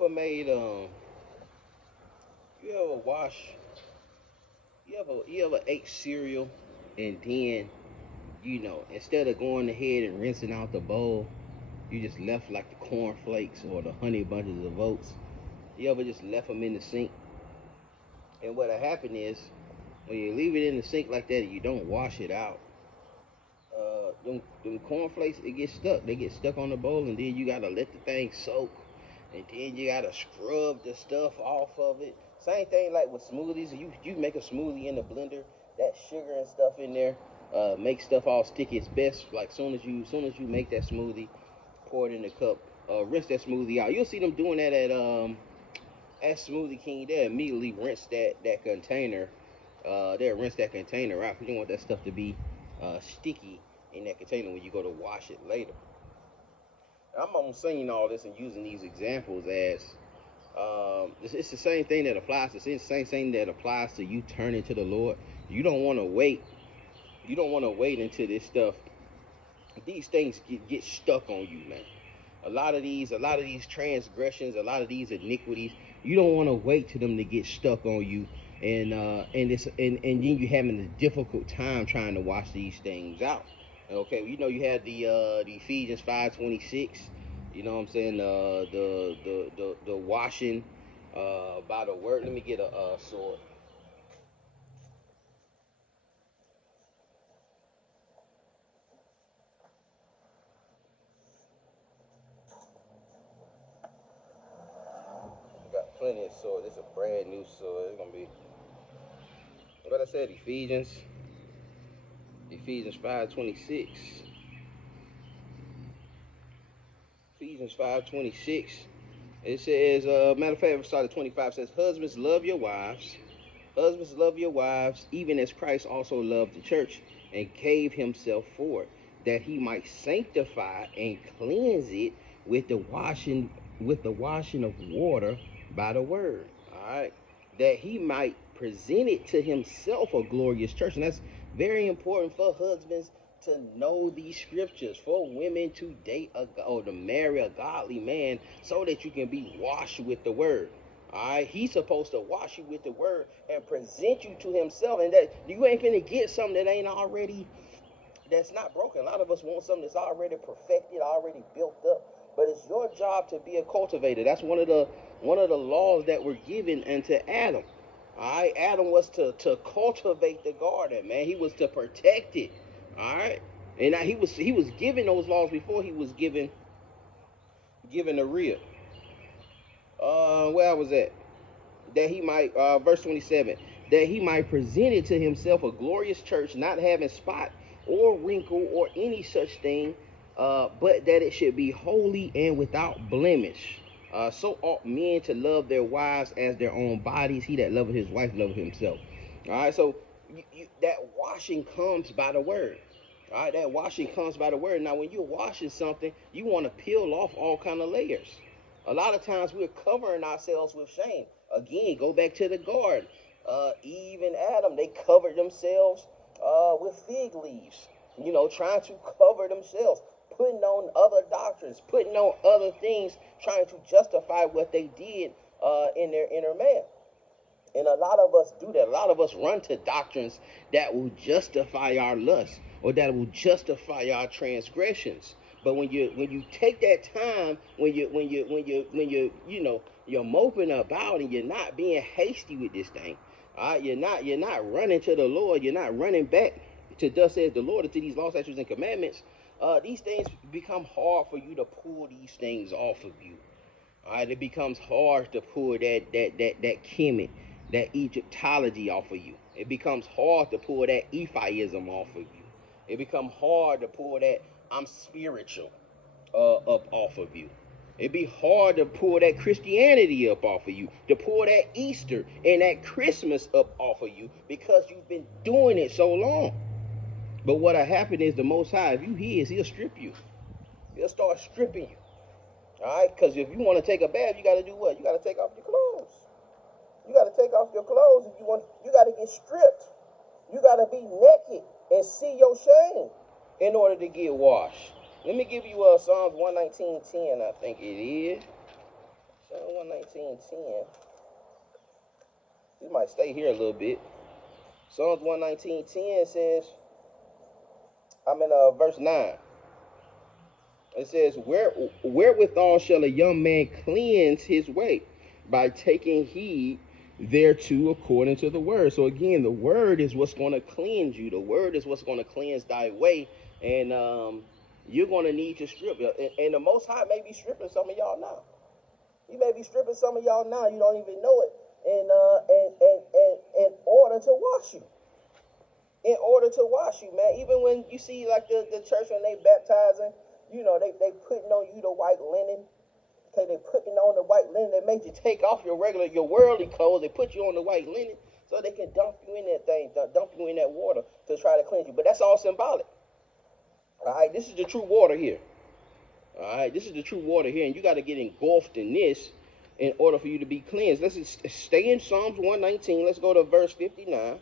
you ever wash you ever ate cereal and then instead of going ahead and rinsing out the bowl, you just left like the corn flakes or the honey bunches of oats. You ever just left them in the sink? And what'll happen is when you leave it in the sink like that and you don't wash it out, them cornflakes, it gets stuck. They get stuck on the bowl, and then you gotta let the thing soak, and then you gotta scrub the stuff off of it. Same thing like with smoothies. You make a smoothie in the blender, that sugar and stuff in there makes stuff all sticky. It's best like soon as you make that smoothie, pour it in the cup, rinse that smoothie out. You'll see them doing that at Smoothie King. They immediately rinse that container. They'll rinse that container out. You don't want that stuff to be sticky in that container when you go to wash it later. I'm saying all this and using these examples as it's the same thing that applies to it's the same thing that applies to you turning to the Lord. You don't want to wait. You don't want to wait until this stuff, these things get stuck on you, man. A lot of these transgressions, a lot of these iniquities, you don't want to wait to them to get stuck on you, and then you having a difficult time trying to wash these things out. Okay, well, you had the Ephesians 5:26. You know what I'm saying? The washing by the word. Let me get a sword. I got plenty of sword. This is a brand new sword. It's gonna be what I said. Ephesians 5:26. Ephesians 5:26. It says, matter of fact, start at 25. Says, husbands, love your wives. Husbands, love your wives, even as Christ also loved the church and gave himself for it, that he might sanctify and cleanse it with the washing of water by the word. All right, that he might present it to himself a glorious church, and that's very important for husbands to know these scriptures, for women to date or to marry a godly man, so that you can be washed with the word. All right, he's supposed to wash you with the word and present you to himself, and that you ain't finna get something that ain't already, that's not broken. A lot of us want something that's already perfected, already built up. But it's your job to be a cultivator. That's one of the laws that were given unto Adam. All right, Adam was to cultivate the garden, man. He was to protect it. All right, and now he was given those laws before he was given the real. Where I was at, that he might, verse 27, that he might present it to himself a glorious church, not having spot or wrinkle or any such thing, but that it should be holy and without blemish. So ought men to love their wives as their own bodies. He that loveth his wife loveth himself. All right, so that washing comes by the word. All right, that washing comes by the word. Now, when you're washing something, you want to peel off all kind of layers. A lot of times we're covering ourselves with shame. Again, go back to the garden. Eve and Adam, they covered themselves with fig leaves, trying to cover themselves, putting on other doctrines, putting on other things, trying to justify what they did in their inner man. And a lot of us do that. A lot of us run to doctrines that will justify our lust or that will justify our transgressions. But when you take that time, you're moping about and you're not being hasty with this thing. All right, you're not running to the Lord. You're not running back to thus says the Lord, to these law, statutes, and commandments. These things become hard for you to pull these things off of you. All right, it becomes hard to pull that Kemet, that Egyptology off of you. It becomes hard to pull that Ephiism off of you. It becomes hard to pull that I'm spiritual up off of you. It'd be hard to pull that Christianity up off of you, to pull that Easter and that Christmas up off of you because you've been doing it so long. But what'll happen is the Most High, if you his, he'll strip you. He'll start stripping you. All right, because if you want to take a bath, you got to do what? You got to take off your clothes. You got to take off your clothes if you want. You got to get stripped. You got to be naked and see your shame in order to get washed. Let me give you Psalms 119:10. I think it is. Psalm 119:10. This might stay here a little bit. Psalms 119:10 says, I'm in verse 9. It says, wherewithal shall a young man cleanse his way? By taking heed thereto according to the word. So again, the word is what's going to cleanse you. The word is what's going to cleanse thy way. And you're going to need to strip. And the Most High may be stripping some of y'all now. He may be stripping some of y'all now. You don't even know it. In order to wash you. In order to wash you, man. Even when you see like the church when they baptizing, you know, they putting on you the white linen. Okay, they putting on the white linen. They make you take off your worldly clothes. They put you on the white linen so they can dump you in that thing, dump you in that water to try to cleanse you. But that's all symbolic. All right, this is the true water here. All right, this is the true water here, and you got to get engulfed in this in order for you to be cleansed. Let's stay in Psalms 119. Let's go to verse 59.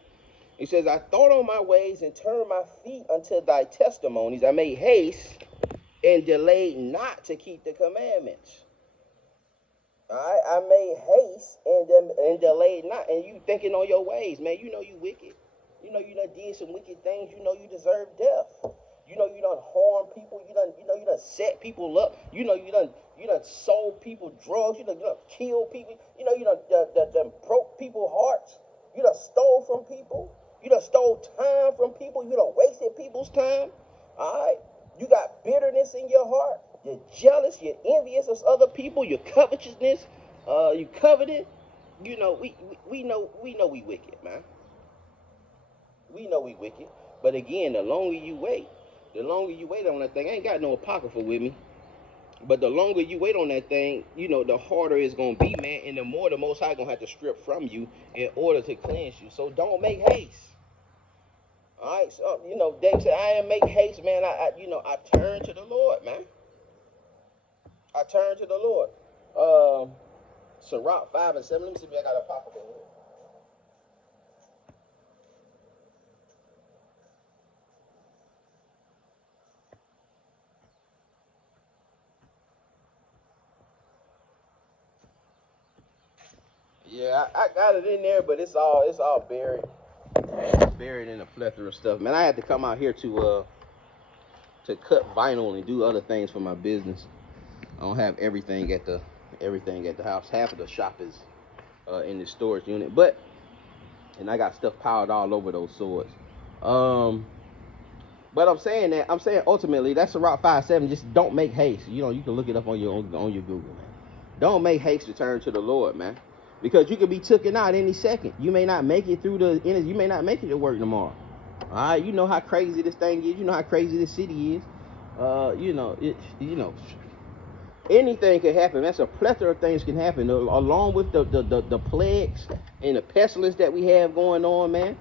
It says, I thought on my ways and turned my feet unto thy testimonies. I made haste and delayed not to keep the commandments. All right, I made haste and delayed not. And you thinking on your ways, man. You know you wicked. You know you done did some wicked things. You know you deserve death. You know you done harm people. You done set people up. You know you done sold people drugs. You done killed people. You know you done broke people's hearts. You done stole from people. You done stole time from people. You done wasted people's time. All right. You got bitterness in your heart. You're jealous. You're envious of other people. You're covetousness. You coveted. You know we know we wicked, man. We know we wicked. But again, the longer you wait on that thing, I ain't got no apocrypha with me. But the longer you wait on that thing, you know, the harder it's gonna be, man, and the more the Most High gonna have to strip from you in order to cleanse you. So don't make haste. All right, so you know, David said, "I ain't make haste, man. I turn to the Lord, man. I turn to the Lord." Sirach 5:7. Let me see if I got a apocrypha here. Yeah, I got it in there, but it's all buried in a plethora of stuff. Man, I had to come out here to cut vinyl and do other things for my business. I don't have everything at the house. Half of the shop is in the storage unit, and I got stuff piled all over those swords. But I'm saying ultimately that's a Rock 5:7. Just don't make haste. You know, you can look it up on your Google, man. Don't make haste to turn to the Lord, man, because you could be taken out any second. You may not make it you may not make it to work tomorrow. All right, you know how crazy this thing is. You know how crazy this city is. Anything can happen. That's a plethora of things can happen, along with the plagues and the pestilence that we have going on, man.